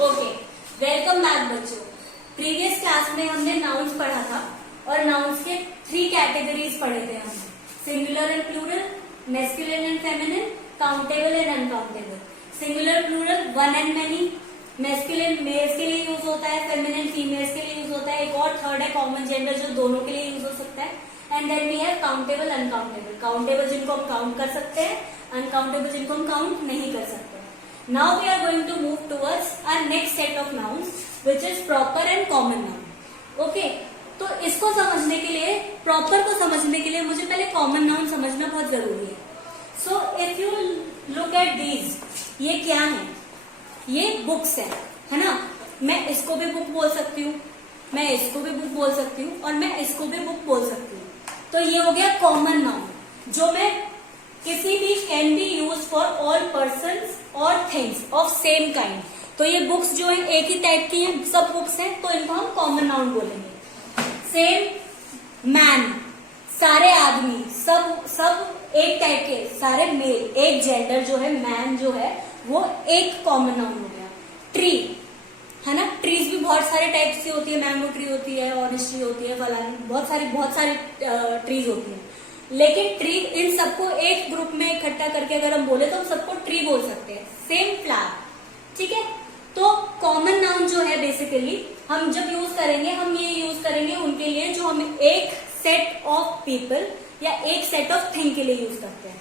Okay, welcome back बच्चों। Previous class में हमने नाउन्स पढ़ा था और नाउन्स के 3 कैटेगरीज पढ़े थे हमने, singular and plural, masculine and feminine, countable and uncountable. Singular plural one and many, masculine males के लिए यूज होता है, फेमिनिन फीमेल्स के लिए यूज होता है, एक और थर्ड है कॉमन जेंडर जो दोनों के लिए यूज हो सकता है। And then we have countable uncountable, countable जिनको हम काउंट कर सकते हैं, अनकाउंटेबल जिनको हम काउंट नहीं कर सकते। Now we are going to move towards our next set of nouns, which is proper and common noun. Okay, तो इसको समझने के लिए, प्रॉपर को समझने के लिए मुझे पहले कॉमन नाउन समझना बहुत जरूरी है। So if you look at these, ये क्या है? ये बुक्स है ना? मैं इसको भी बुक बोल सकती हूँ, मैं इसको भी बुक बोल सकती हूँ और मैं इसको भी बुक बोल सकती हूँ। तो ये हो गया कॉमन नाउन, जो मैं किसी भी can be use for all persons और थिंग्स ऑफ सेम काइंड। तो ये बुक्स जो है एक ही टाइप की हैं, सब बुक्स हैं, तो इनको हम कॉमन नाउन बोलेंगे। सेम मैन, सारे आदमी, सब एक टाइप के, सारे मेल, एक जेंडर जो है, मैन जो है वो एक कॉमन नाउन हो गया। ट्री है ना, ट्रीज भी बहुत सारे टाइप्स की होती है, मैंगो ट्री होती है, ऑरेंज ट्री होती है, फलानी बहुत सारी ट्रीज होती है। लेकिन ट्री, इन सबको एक ग्रुप में इकट्ठा करके अगर हम बोले तो हम सबको ट्री बोल सकते हैं, सेम फ्लावर। ठीक है, तो कॉमन नाउन जो है बेसिकली हम जब यूज करेंगे, हम ये यूज करेंगे उनके लिए जो हम एक सेट ऑफ पीपल या एक सेट ऑफ थिंग के लिए यूज करते हैं।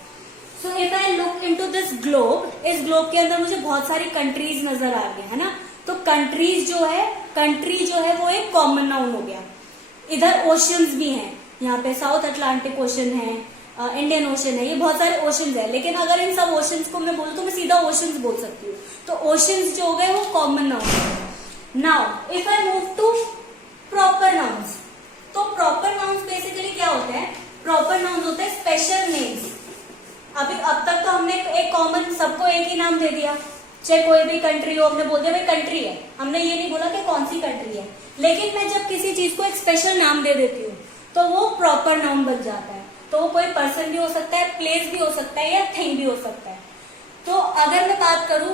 So if I look into this globe, इस ग्लोब के अंदर मुझे बहुत सारी कंट्रीज नजर आ रही है ना, तो कंट्रीज जो है, कंट्री जो है वो एक कॉमन नाउन हो गया। इधर ओशियंस भी हैं, यहाँ पे साउथ अटलांटिक ओशन है, इंडियन ओशन है, ये बहुत सारे ओशंस है। लेकिन अगर इन सब ओशंस को मैं बोलूँ तो मैं सीधा ओशंस बोल सकती हूँ, तो ओशंस जो हो गए वो कॉमन नाउन है। Now if I move to proper nouns, तो प्रॉपर नाउन्स बेसिकली क्या होते हैं? प्रॉपर नाउन्स होते हैं स्पेशल नेम्स। अभी अब तक तो हमने एक कॉमन, सबको एक ही नाम दे दिया, चाहे कोई भी कंट्री हो, हमने बोल दिया भाई कंट्री है, हमने ये नहीं बोला कि कौन सी कंट्री है। लेकिन मैं जब किसी चीज को एक स्पेशल नाम दे देती हूँ तो वो प्रॉपर नाउन बन जाता है। तो वो कोई पर्सन भी हो सकता है, प्लेस भी हो सकता है या थिंग भी हो सकता है। तो अगर मैं बात करूं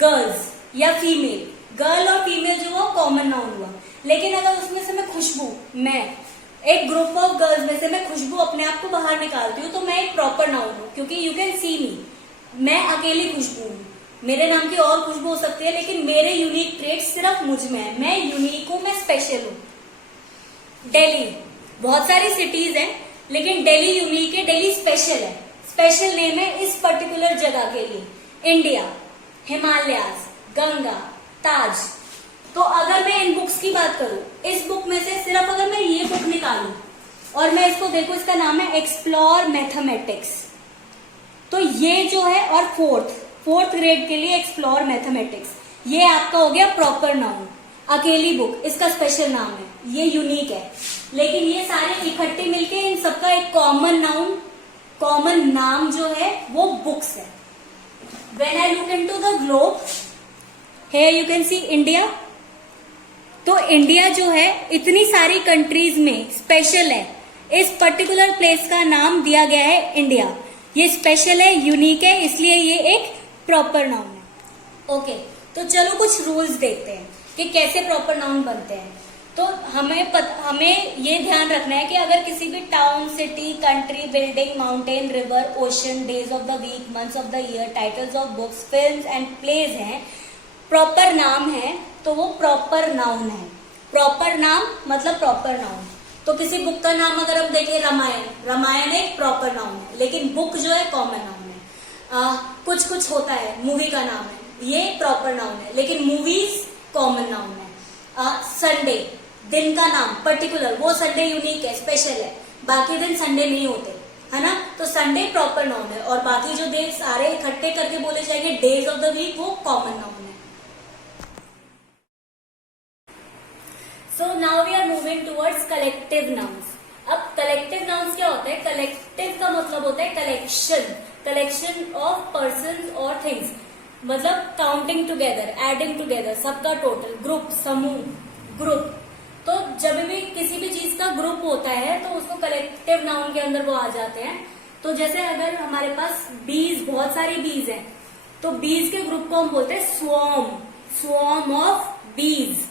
गर्ल्स या फीमेल, गर्ल और फीमेल जो वो कॉमन नाउन हुआ। लेकिन अगर उसमें से मैं खुशबू, मैं एक ग्रुप ऑफ गर्ल्स में से मैं खुशबू अपने आप को बाहर निकालती हूँ तो मैं एक प्रॉपर नाउन हूँ, क्योंकि यू कैन सी मी, मैं अकेली खुशबू हूँ। मेरे नाम की और खुशबू हो सकती है लेकिन मेरे यूनिक ट्रेट्स सिर्फ मुझ में है, मैं यूनिक हूँ, मैं स्पेशल हूँ। दिल्ली, बहुत सारी सिटीज हैं लेकिन दिल्ली यूनिक है, दिल्ली स्पेशल है, स्पेशल नेम है इस पर्टिकुलर जगह के लिए। इंडिया, हिमालयाज, गंगा, ताज। तो अगर मैं इन बुक्स की बात करूं, इस बुक में से सिर्फ अगर मैं ये बुक निकालूं और मैं इसको देखूं, इसका नाम है एक्सप्लोर मैथमेटिक्स, तो ये जो है, और फोर्थ ग्रेड के लिए एक्सप्लोर मैथमेटिक्स, ये आपका हो गया प्रॉपर नाउन। अकेली बुक, इसका स्पेशल नाम है, ये यूनिक है। लेकिन ये सारे इकट्ठे मिलके इन सबका एक कॉमन नाउन, कॉमन नाम जो है वो बुक्स है। When I look into the globe, here you can see India. तो इंडिया जो है इतनी सारी कंट्रीज में स्पेशल है, इस पर्टिकुलर प्लेस का नाम दिया गया है इंडिया। ये स्पेशल है, यूनिक है, इसलिए ये एक प्रॉपर नाउन है। ओके, तो चलो कुछ रूल्स देखते हैं कि कैसे प्रॉपर नाउन बनते हैं। तो हमें ये ध्यान रखना है कि अगर किसी भी town, city, country, building, mountain, river, ocean, days of the week, months of the year, titles of books, films and plays हैं, प्रॉपर नाम है, तो वो प्रॉपर नाउन है। प्रॉपर नाम मतलब प्रॉपर नाउन। तो किसी बुक का नाम अगर हम देखें, रामायण, रामायण एक प्रॉपर नाउन है, लेकिन बुक जो है कॉमन नाउन है। कुछ होता है, मूवी का नाम है, ये प्रॉपर नाउन है, लेकिन मूवीज कॉमन नाउन है। संडे, दिन का नाम पर्टिकुलर, वो संडे यूनिक है, स्पेशल है, बाकी दिन संडे नहीं होते, है ना, तो संडे प्रॉपर नाउन है। और बाकी जो दिन सारे इकट्ठे करके बोले जाएंगे डेज ऑफ द वीक, वो कॉमन नाउन है। So now we are moving towards collective nouns. अब कलेक्टिव नाउन्स क्या होता है? कलेक्टिव का मतलब होता है कलेक्शन ऑफ पर्सन्स और थिंग्स, मतलब काउंटिंग टुगेदर, एडिंग टुगेदर, सबका टोटल, ग्रुप, समूह, ग्रुप। तो जब भी किसी भी चीज का ग्रुप होता है तो उसको कलेक्टिव नाउन के अंदर वो आ जाते हैं। तो जैसे अगर हमारे पास बीज, बहुत सारी बीज हैं, तो बीज के ग्रुप को हम बोलते हैं swarm, swarm of bees.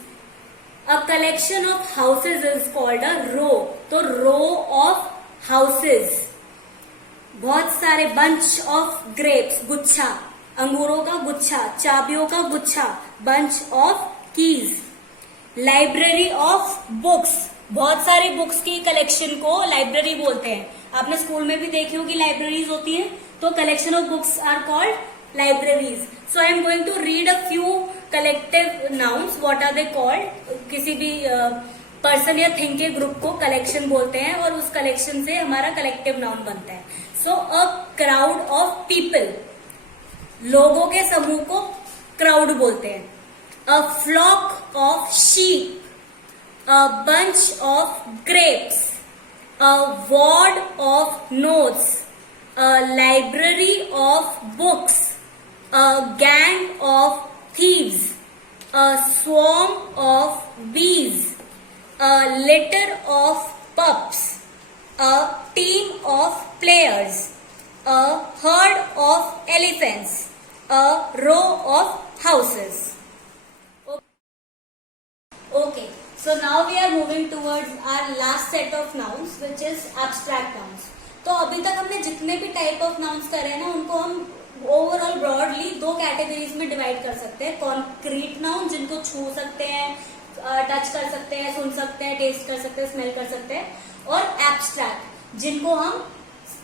A collection of houses is called a row. तो row of houses. बहुत सारे bunch of grapes, गुच्छा, अंगूरों का गुच्छा, चाबियों का गुच्छा, bunch of keys. Library of books, बहुत सारी बुक्स की कलेक्शन को लाइब्रेरी बोलते हैं. आपने स्कूल में भी देखी होगी लाइब्रेरीज होती हैं, तो collection of books are called libraries. So I am going to read a few collective nouns. What are they called? किसी भी पर्सन या थिंग के ग्रुप को कलेक्शन बोलते हैं और उस कलेक्शन से हमारा कलेक्टिव नाउन बनता है. सो अ क्राउड ऑफ पीपल, लोगों के समूह को क्राउड बोलते हैं. A flock of sheep, a bunch of grapes, a ward of notes, a library of books, a gang of thieves, a swarm of bees, a litter of pups, a team of players, a herd of elephants, a row of houses. Okay, so now we are moving towards our last set of nouns, which is abstract nouns. तो अभी तक हमने जितने भी type of nouns करे हैं ना, उनको हम ओवरऑल ब्रॉडली दो कैटेगरीज में डिवाइड कर सकते हैं. कॉन्क्रीट नाउन, जिनको छू सकते हैं, टच कर सकते हैं, सुन सकते हैं, टेस्ट कर सकते हैं, स्मेल कर सकते हैं. और एब्स्ट्रैक्ट, जिनको हम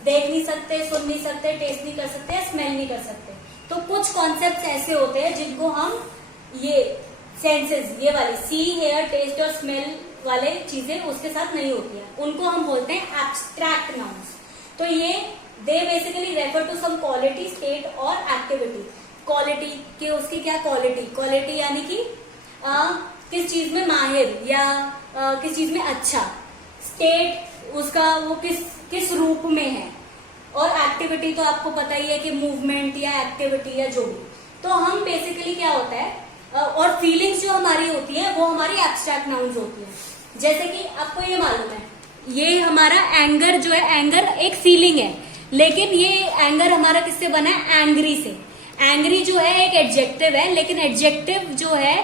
देख नहीं सकते, सुन नहीं सकते, टेस्ट नहीं कर सकते, स्मेल नहीं कर सकते. तो कुछ कॉन्सेप्ट ऐसे होते हैं जिनको हम ये सेंसेस, ये वाली सी, हेयर, टेस्ट और स्मेल वाले चीजें उसके साथ नहीं होती हैं, उनको हम बोलते हैं एब्स्ट्रैक्ट नाउन्स. तो ये they basically refer to some quality, state और एक्टिविटी. क्वालिटी के उसकी क्या क्वालिटी यानी कि किस चीज में माहिर या किस चीज में अच्छा. स्टेट उसका वो किस रूप में है. और एक्टिविटी तो आपको पता ही है कि मूवमेंट या एक्टिविटी या जो भी. तो हम बेसिकली क्या होता है, और फीलिंग्स जो हमारी होती है वो हमारी एब्स्ट्रैक्ट नाउन्स होती है. जैसे कि आपको ये मालूम है, ये हमारा एंगर जो है, एंगर एक फीलिंग है, लेकिन ये एंगर हमारा किससे बना है? एंग्री से. एंग्री जो है एक एडजेक्टिव है, लेकिन एडजेक्टिव जो है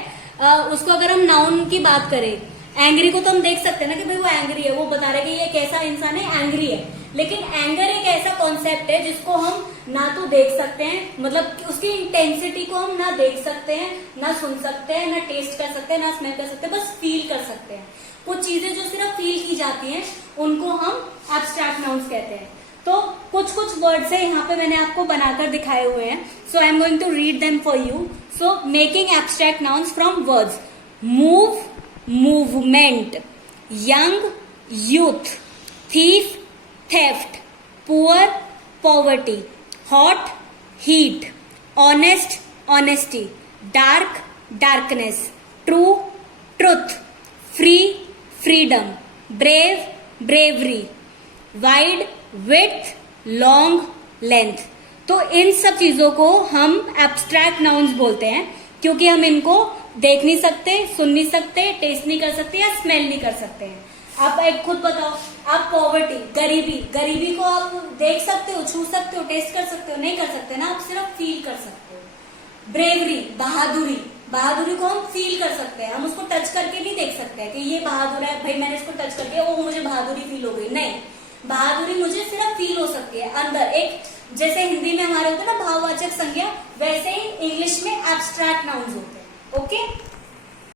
उसको अगर हम नाउन की बात करें, एंग्री को तो हम देख सकते हैं ना कि भाई वो एंग्री है, वो बता रहे कि ये कैसा इंसान है, एंग्री है. लेकिन एंगर एक ऐसा कॉन्सेप्ट है जिसको हम ना तो देख सकते हैं, मतलब उसकी इंटेंसिटी को हम ना देख सकते हैं, ना सुन सकते हैं, ना टेस्ट कर सकते हैं, ना स्मेल कर सकते हैं, बस फील कर सकते हैं. कुछ चीजें जो सिर्फ फील की जाती हैं उनको हम एब्स्ट्रैक्ट नाउन्स कहते हैं. तो कुछ वर्ड्स है यहाँ पे मैंने आपको बनाकर दिखाए हुए हैं. So I am going to read them for you. So making abstract nouns from words. Move, movement. Young, youth. Thief, theft. Poor, poverty. Hot, heat. Honest, honesty. Dark, darkness. True, truth. Free, freedom. Brave, bravery. Wide, width. Long, length. तो इन सब चीजों को हम abstract nouns बोलते हैं, क्योंकि हम इनको देख नहीं सकते, सुन नहीं सकते, टेस्ट नहीं कर सकते या स्मेल नहीं कर सकते हैं. आप एक खुद बताओ, आप पॉवर्टी, गरीबी को आप देख सकते हो, छू सकते हो, टेस्ट कर सकते हो? नहीं कर सकते ना, आप सिर्फ फील कर सकते हो. ब्रेवरी, बहादुरी को हम फील कर सकते हैं, हम उसको टच करके नहीं देख सकते हैं कि ये बहादुर है, भाई मैंने इसको टच करके वो मुझे बहादुरी फील हो गई. नहीं, बहादुरी मुझे सिर्फ फील हो सकती है अंदर. एक जैसे हिंदी में हमारे होते हैं ना भाववाचक संज्ञा, वैसे ही इंग्लिश में एब्स्ट्रैक्ट नाउन्स होते हैं. ओके.